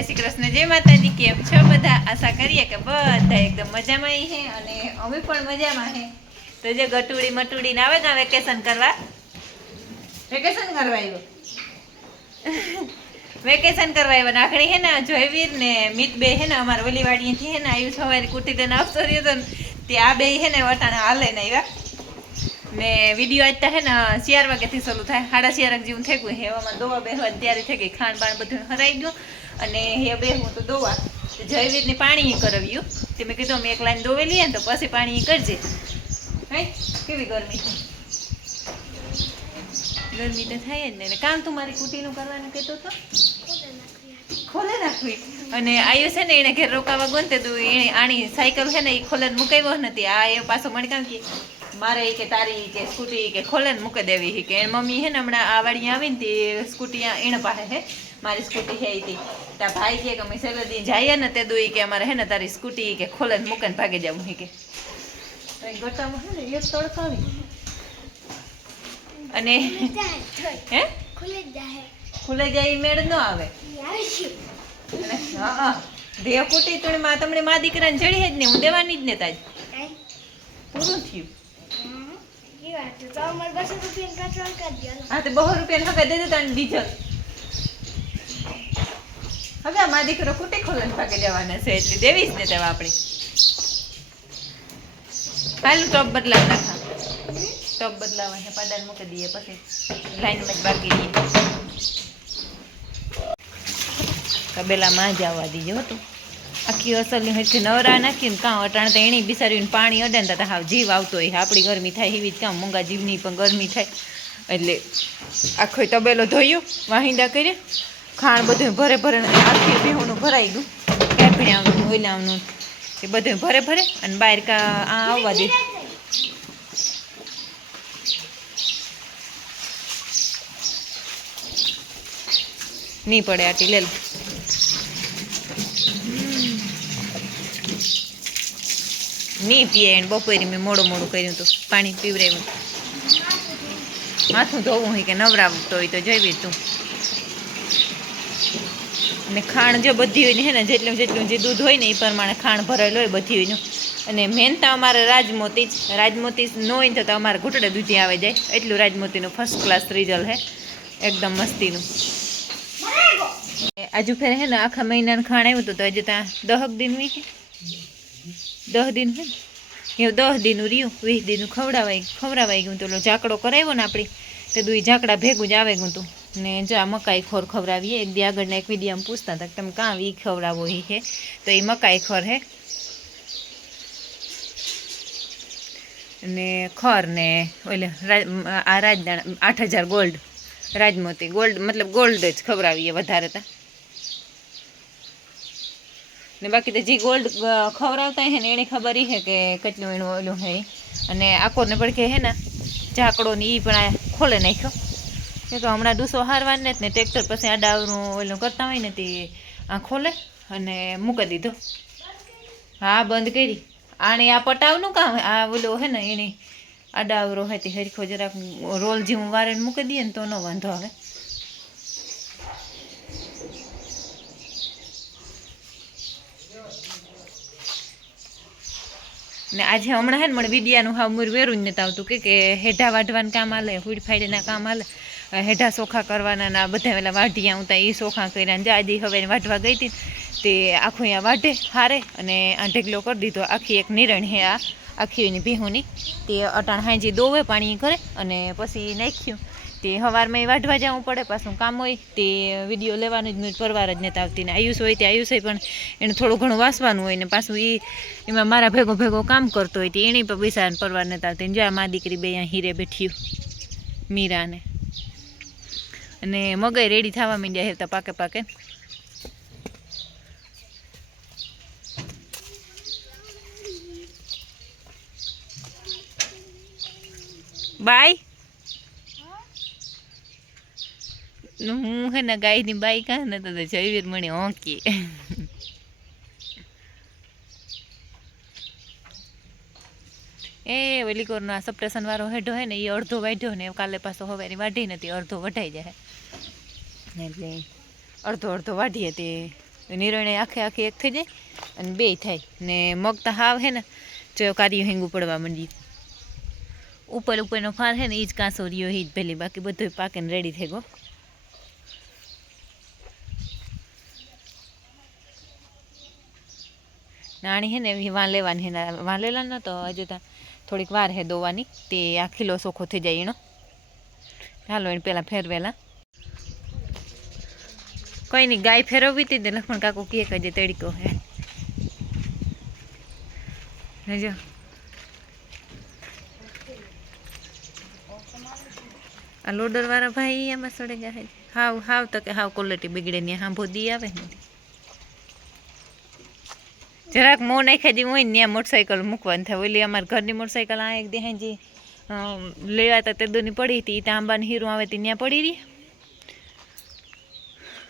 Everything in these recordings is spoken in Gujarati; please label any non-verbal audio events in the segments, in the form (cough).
જય શ્રી કૃષ્ણ જય માતાજી કેમ છો બધા? આશા કરીએ કે બધા એકદમ મજામાં હે અને અમે પણ મજામાં હે. તો જે ગટુડી મટુડી ને આવે ને વેકેશન કરવા? વેકેશન કરવા આવ્યો. (laughs) વેકેશન કરવા આવ્યો. નાખડી હે ને જયવીર ને મિત બે હે ને અમારા ઓલી વાડીએથી હે ને આયુ સવારે કુટી તેને આપતો રહ્યો તો ને તે આ બે હે ને વટાણા હાલે ને આવ્યા ને વીડિયો આજતા હે ને ચાર વાગ્યાથી શરૂ થાય. સાડા ચાર જેવું થઈ ગયું હેવામાં દોવા બેહવા તૈયારી થઈ ગઈ. ખાણ બાણ બધું હરાઈ ગયું. અને હે બે હું તો દોવા. તો જયવીરને પાણી કરાવ્યું. તે મેં કીધું, અમે એક લાઈન દોવે લઈએ ને તો પછી પાણી કરજે. હે? કેવી ગરમી છે? ગરમી તો થાય જ ને. કામ તું મારી કુટીનું કરવાનું કહેતો હતો? ખોલે નાખવી. અને આયુ છે ને એને ઘેર રોકાવા ગોન તે તું એને આણી સાયકલ છે ને એ ખોલન મૂકાવ્યો નથી આ એ પાછો મળી કામ કે મારે કે તારી કે સ્કૂટી કે ખોલન મૂકી દેવી કે મમ્મી છે ને હમણાં આ વાળી આવીને તે સ્કૂટી એને પાસે છે. મારી સ્કૂટી છે ઈ તે ભાઈ કે કે અમે સેલદી જઈએ ને તે દુઈ કે અમારે હે ને તારી સ્કૂટી કે ખોલે ને મૂકે ને ભાગી જાવું કે. ગટામાં છે ને એક તડકાવી અને હે? ખુલે જાય. ઈ મેળ ન આવે. હા દેવ કુટી તુણીમાં તમને મા દીકરાને જડી જ ને હું દેવાની જ ને તાજ. પૂરું થયું. હા તો બહુ રૂપિયા દે દે તને ડીઝલ. હવે મા દીકરો કુટી ખોલન ભાગે જવાના છે એટલે દેવી જ ને તેવા આપણે. હાલ ટોપ બદલાવ નાખા. ટોપ બદલાવા છે પાડાને મૂકી દઈએ પછી લાઈનમાં જ બાકી રહીએ. તબેલામાં જ આવવા દીજો હતું. આખી અસલની હેઠી નવરા નાખીને કાં અટાણ તો એની બિસારીને પાણી અડે ને હાવ જીવ આવતો હોય. આપણી ગરમી થાય એવી જ કામ મૂંગા જીવની પણ ગરમી થાય. એટલે આખો તબેલો ધોયો, વાહિંદા કરે ખાણ બધું ભરે ભરે આખી ભીહોનું ભરાઈ ગયું. કેપણાનું ઓલાનું એ બધું ભરે ભરે અને બહાર કા આ આવવા દે. નહીં પડે આટી, લે લે. નહીં પીએ એને બપોરે મેં મોડું મોડું કર્યું હતું. પાણી પીવરાવ્યું. માથું ધોવું હોય કે નવરાવતો હોય તો જોઈ તું. અને ખાણ જો બધી હોય ને હે ને, જેટલું જેટલું જે દૂધ હોય ને એ પ્રમાણે ખાણ ભરેલું હોય બધી હોયનું અને મેન તો અમારે રાજમોતી જ, રાજમોતી ન હોય ને તો અમારે ઘૂંટડે દૂધી આવે જાય. એટલું રાજમોતીનું ફર્સ્ટ ક્લાસ રિઝલ્ટ હે. એકદમ મસ્તીનું. આજુ ફેર હે ને આખા મહિનાનું ખાણ આવ્યું હતું તો હજુ ત્યાં દહક દિન હોય છે દહ દિન હે ને? એવું દહ દિનનું રહ્યું, વીસ દિનનું ખવડાવાય ખવડાવાઈ ગયું. તો ઝાકડો કરાવ્યો ને આપણી. તે દુઈ ઝાકડા ભેગું જ આવે ગયું તું ને જો આ મકાઈ ખોર ખવડાવીએ, એક દી આગળના એક વિડીયામાં પૂછતા હતા તમે કાં ઈ ખવડાવો એ હે? તો એ મકાઈ ખોર હે. ને ખર ને ઓલે આ રાજદાણા, આઠ હજાર ગોલ્ડ. રાજમોતી, ગોલ્ડ, મતલબ ગોલ્ડ જ ખવડાવીએ વધારે તા. ને બાકી તો જે ગોલ્ડ ખવડાવતા હે ને એની ખબર એ હે કે કેટલું એનું ઓલું હે. અને આકોરને કે હે ને? ઝાકડો ને એ પણ આ ખોલે નાખ્યો. કે તો હમણાં ડૂસો હારવાને ને, ટ્રેક્ટર પછી આ ડાવરું ઓલું કરતા હોય ને તે આ ખોલે અને મૂકી દીધો. હા, બંધ કરી. આને આ પટાવનું કામ આ ઓલો હે ને એની આ ડાવરો હોય તે હરખો જરાક રોલ જેવું વારે મૂકી દઈએ ને તો ન વાંધો આવે. ને આજે હમણાં હે ને મને વિડિયાનું હા મૂર વેરું જ નથી આવતું. કે કે હેઢા વાઢવાનું કામ આલે હુડફાડીના કામ આલે. હેઢા સોખા કરવાના ના બધા પેલા વાઢિયા આવતા એ સોખા કર્યા ને આજે હવે વાઢવા ગઈ હતી તે આખું અહીંયા વાઢે, હારે અને આ ઢેગલો કરી દીધો. આખી એક નિરણ હે આ, આખી ભીહુની. તે અટાણ હાંજી દોવે, પાણી કરે અને પછી નાખ્યું. તે સવારમાં વાઢવા જવું પડે, પાછું કામ હોય તે વીડિયો લેવાનું જ મેં પરવાર જ નથી આવતી ને આયુષ હોય તે આયુષ પણ એને થોડું ઘણું વાંચવાનું હોય ને પાછું એ એમાં મારા ભેગો ભેગો કામ કરતો હોય તે એની પણ પૈસા પરવાર નથી આવતી જો મા દીકરી બે અહીંયા હીરે બેઠ્યું મીરાને. અને મગઈ રેડી થવા માંડ્યા હેતા પાકે પાકે. બાય. હું હે ગાયની બાઈક કાં ને તો જયવીર મણી હોંકી. એ ઓલી કોરનો આ સપ્રેશન વાળો હેઢો હે ને એ અડધો વાઢ્યો ને કાલે પાછો હવેની વાઢી નથી અડધો વઢાઈ જાય. એટલે અડધો અડધો વાઢીએ તે નિર્ણય આખે આખી એક થઈ જાય અને બે થાય. ને મગ તો હાવ હે ને જો કાર્યું હેંગ પડવા માંડી. ઉપર ઉપરનો ફાર હે ને એ જ કાંસો રહ્યો એ જ પેલી બાકી બધું પાકે ને રેડી થઈ ગયો. નાણી હે ને એવી વાં લેવાની વાં લેલા ન તો હજુ ત્યાં થોડીક વાર હે દોવાની તે આ ખીલો સોખો થઈ જાય એનો હાલો, એને પહેલાં ફેરવેલા. કોઈ નહીં ગાય ફેરવવી હતી તે લક્ષ્મણ કાકુ કહે કે જે તડકો હે. જો આ લોડર વાળા ભાઈ એમાં સડે ગયા હાવ હાવ તો કે હાવ ક્વોલિટી બગડે ને, હાંભો ભોદી આવે ને. જરાક મો નાખ્યા જેવું હોય ને ત્યાં મોટરસાઇકલ મૂકવાની થાય. ઓલી અમારા ઘરની મોટરસાઇકલ આ એક દેહાજી લેવા તા તે દોની પડી હતી. ત્યાં આંબાની હીરો આવે તે ત્યાં પડી રહી.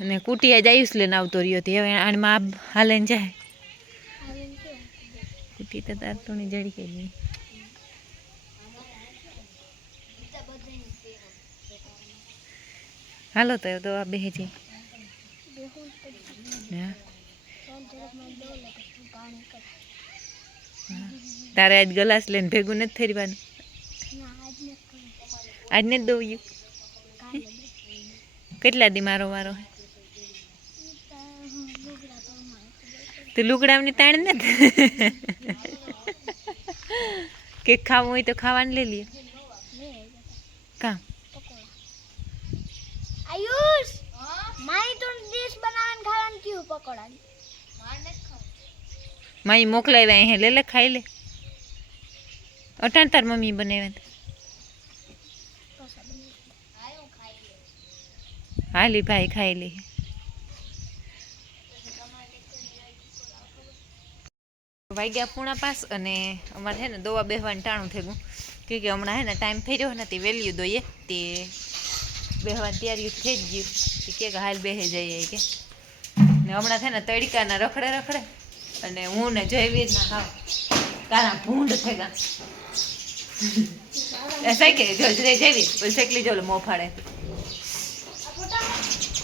અને કુટિયા જ આયુષ લઈને આવતો રહ્યો હતી હવે આણમાં આબ હાલે જાય. કુટી તો તાર તો જડી ગઈ હાલો તો આ બેહે છે. હા. તારે આજ ગલાસ લઈને ભેગું નથી થઈ રહેવાનું આજ નથી દોવ્યું કેટલા દી મારો વારો તો લુગડાની તાણ નથી? કે ખાવું હોય તો ખાવાનું લઈ લઈએ કામ આયુષ, મારી તો ડીશ બનાવવાનું ખાવાનું કયું પકોડા માઈ મોકલાવ્યા અહીં લે લે, ખાઈ લે. અટાણ તાર મમ્મી બનાવ્યા હાલી ભાઈ, ખાઈ લે. વાગ્યા પૂણા પાસ અને અમારે છે ને દવા બેહવાનું ટાણું થયું. કે કે હમણાં હે ને ટાઈમ રહ્યો નથી, વેલ્યુ દોઈએ. તે બેહવાની તૈયારી થઈ જ ગયું કે હાલ બેસે જઈએ કે. ને હમણાં છે ને તડકાના રખડે રખડે અને હું ને જયવીર ના ખાવ તારા ભૂંડ થઈ ગયા કે, જો જયવીર પછી સાયકલી જો મોફાડે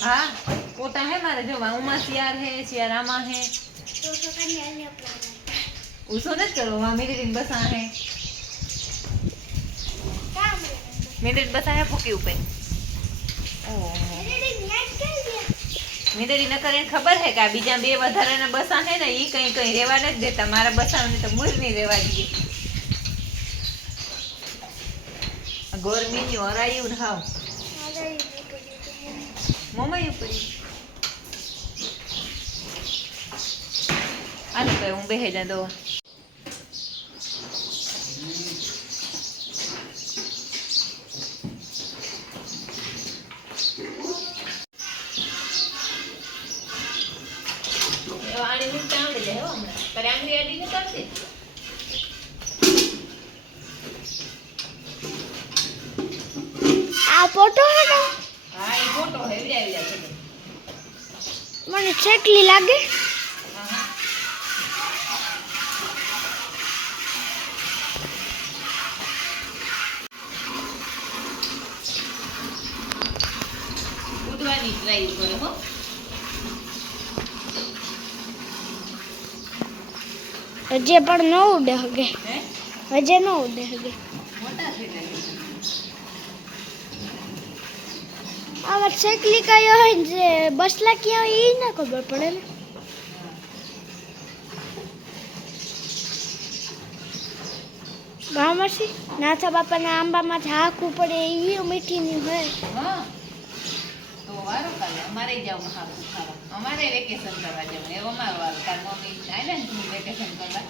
હા, પોતા હે મારે, જો ઉમા શિયાર હે શિયાર આમાં હે. ઉસો નથી કરો વા મિનિટ બસા હે. મિનિટ બસા હે, ફૂકી ઉપર. ઓહો. મેદડી ન કરીને ખબર હે કે આ બીજા બે વધારાના બસા હે ને એ કઈ કઈ રેવા નથી દેતા. મારા બસાને તો મૂળ નહીં રેવા દઈએ. ગોરમીની ઓરાયું હાવ. મોમાયું પડી આનું કઈ હું બેહે જા દો આણી ઉલટા આવડી જાય હો હમણાં તારે આંગળી અડીને કરશે આ ફોટો હે હા એ ફોટો હે આવી જાય છે મને ચેકલી લાગે. હા હા ઉડવાની ટ્રાય કરે હો. હજે પણ ન ઉડે હગે. હજે ન ઉડે હગે. મોટા થઈ જાય આમાં ચેકલી કયો હોય ને જે બસલા ક્યાં હોય એ ના ખબર પડે ને. ગામમાંથી નાથા બાપાના આંબામાંથી હાકવું પડે એ મીઠીની હોય. અમારે જવું ખાવું ખાવા. અમારે વેકેશન કરવા જવું. એવો મારો વાર કાલ મમ્મી આવેલા ને તું વેકેશન કરવા.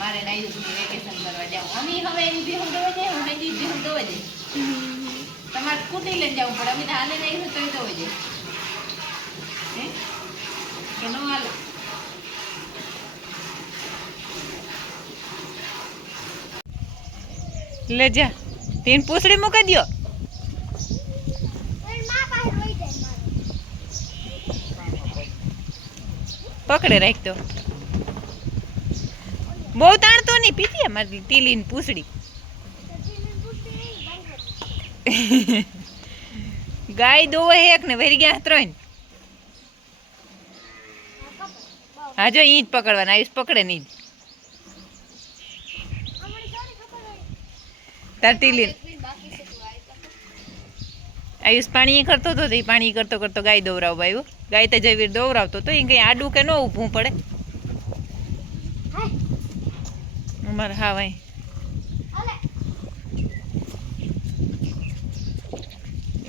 મારે નાયુસની વેકેશન કરવા જાવ. અમે હવે એની બી હું દવા જાય હું હજી બી હું દવા જાય. તમારે સ્કૂટી લઈને જવું પડે અમે તો હાલે નહીં તોય તો હોય હે? કે ન હાલો. લે જા તીન પૂછડી મૂકી દ્યો. પકડે રાખતો બહુ તાણતો નહીં પીતી મારી ટીલી ને પૂછડી. (laughs) ગાય દોવે એક ને વેરી ગયા ત્રણ. હા જો ઈ જ પકડવાના આયુષ પકડે નહીં તાર ટીલી આયુષ પાણી કરતો હતો તો ઈ પાણી કરતો કરતો ગાય દોવરાવ ભાઈ ગાય તો જયવીર દોવરાવતો તો એ કંઈ આડું કે ન ઊભું પડે. અમારે હા ભાઈ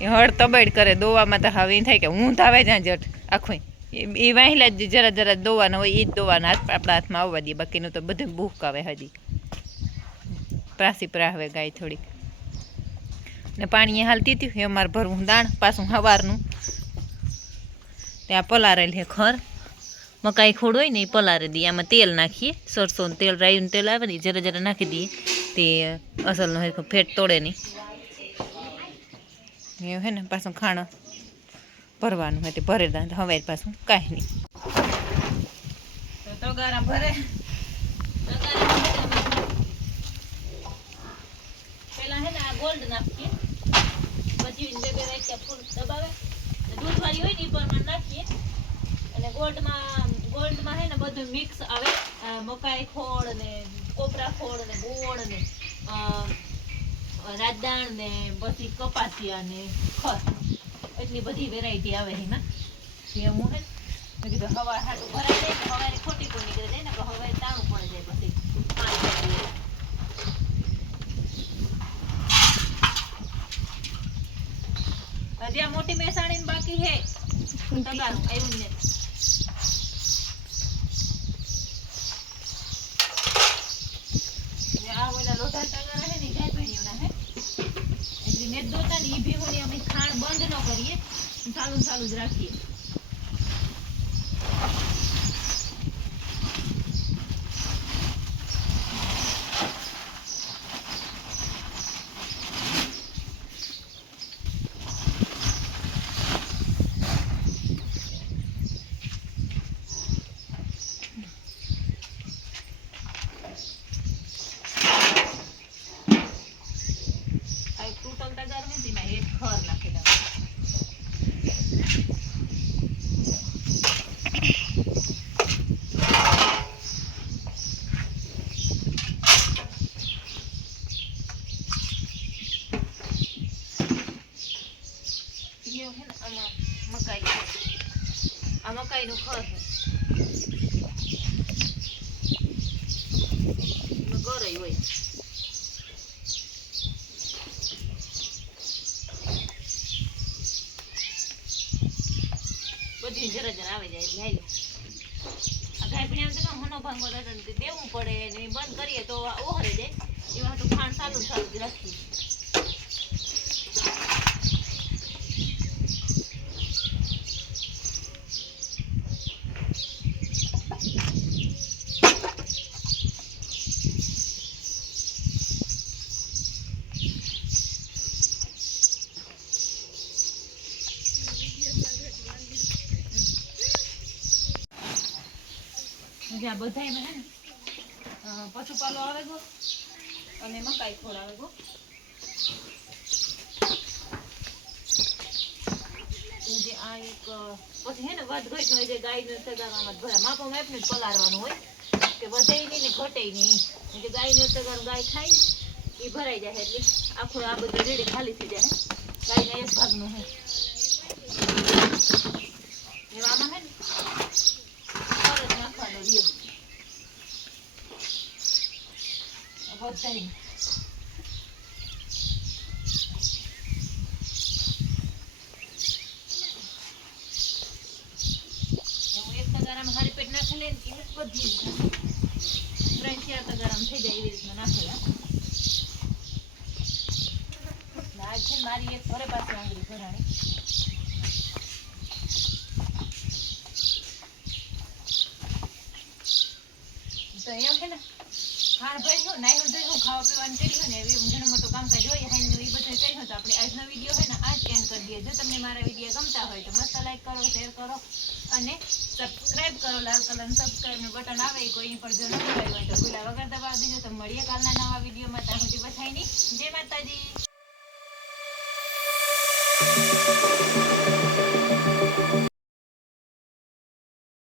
હળ તબેડ કરે, દોવામાં તો હવે થાય કે હું ધાવે જ્યાં જટ આખું એ વાહેલા જ જરા જરા દોવાના હોય એ જ દોવાના, હાથ, આપણા હાથમાં આવવા દે, બાકીનું તો બધું ભૂખ આવે હજી. પ્રાસી પ્રાહવે ગાય થોડીક. ને પાણી હાલતી હતી, એ અમારે ભરવું દાણ, પાછું સવારનું ત્યાં પલારેલ છે ખર મકાઈ ખોડ હોય ને એ પલારી દઈએ, આમાં તેલ નાખીએ, સરસોનું તેલ, રાઈનું તેલ આવે ને જરા જરા નાખી દઈએ. તે અસલનો ફેટ તોડે નહીં. એ હે ને, પાછું ખાણ ભરવાનું હોય તે ભરે દા હવે પાછું કાંઈ નહીં. ભરે. નાખીએ. પછી બે બે વાગ્યા ફૂલ દબાવે. હોય ને એ નાખીએ. અને ગોલ્ડમાં ગોલ્ડમાં હે ને બધું મિક્સ આવે. મકાઈ ખોળ ને, કોપરા ખોળ ને ગોળ ને રાજદાણ ને પછી કપાસિયા ને ખર એટલી બધી વેરાયટી આવે એમાં. એ હું હે મેં કીધું હવા હાટું ભરાઈ જાય તો હવારે ખોટી કોઈ નીકળી જાય ને, તો હવે તાણું પડી જાય પછી. ત્યાં મોટી મહેસાણી બાકી હે તગારું આવ્યું ને આ ઓલા લોઢા તગારા હે ને ઈ ગાય ભેણીઓના હે એટલે મેં દોતા ને ઈ ભેગોની અમે ખાણ બંધ ન કરીએ ચાલુ ને ચાલુ જ રાખીએ આ એક તૂટલ તગાર હે ને તેમાં એક ખર નાખી દેવાનું યો છે ને, આમાં મકાઈ આ મકાઈનું ખર છે. ગરઈ હોય. બધી જરા જરા આવે જાય એટલે હાલી આ ગાય ભીણ્યા તો કામ હનો ભાંગો રહેતો ને દેવું પડે ને બંધ કરીએ તો ઓહરે જાય. એવા તો ખાંડ સારું સારું ચાલુ જ બધા જ્યાં હે ને પશુપાલો આવે ગો અને મકાઈ ખોળ આવે ગો. જે આ એક પછી હે ને વધ ઘટ જે ગાયનું સગારામાં જ ભરાય. માપો માપનું જ હોય, કે વધે નહીં ને ઘટે નહીં. જે ગાયનું સગાર ગાય ખાય ને, એ ભરાઈ જાય એટલે આખું આ બધું રેડી ખાલી થઈ જાય ગાયના એક ભાગનું હે એવામાં હે ને ખર જ નાખવાનો રહ્યો બધાય એવું એક તગારામાં હારી પેટ નાખી લે ને એટલે બધી જ ત્રણ, ચાર તગારામાં થઈ જાય એવી રીતના નાખેલા. આજ છે ને મારી એક ઘરે પાસે આંગળી ભરાણી તો એમ છે ને ખાણ ભર્યું નાહ્યું ધોયું ખાવા પીવાનું કર્યું ને એવી ઘણું મોટું કામકાજ હોય હાઈનું એ વીડિયો હોય ને મારા વીડિયો ગમતા હોય તો મસ્ત લાઈક કરો શેર કરો અને સબસ્ક્રાઇબ કરો, લાલ કલરનું સબસ્ક્રાઇબનું બટન આવે કોઈ પર જો નથી હોય વગર દબાવી દીજો. તો મળીએ કાલના નવા વિડીયોમાં ત્યાં સુધી બધાની જય માતાજી.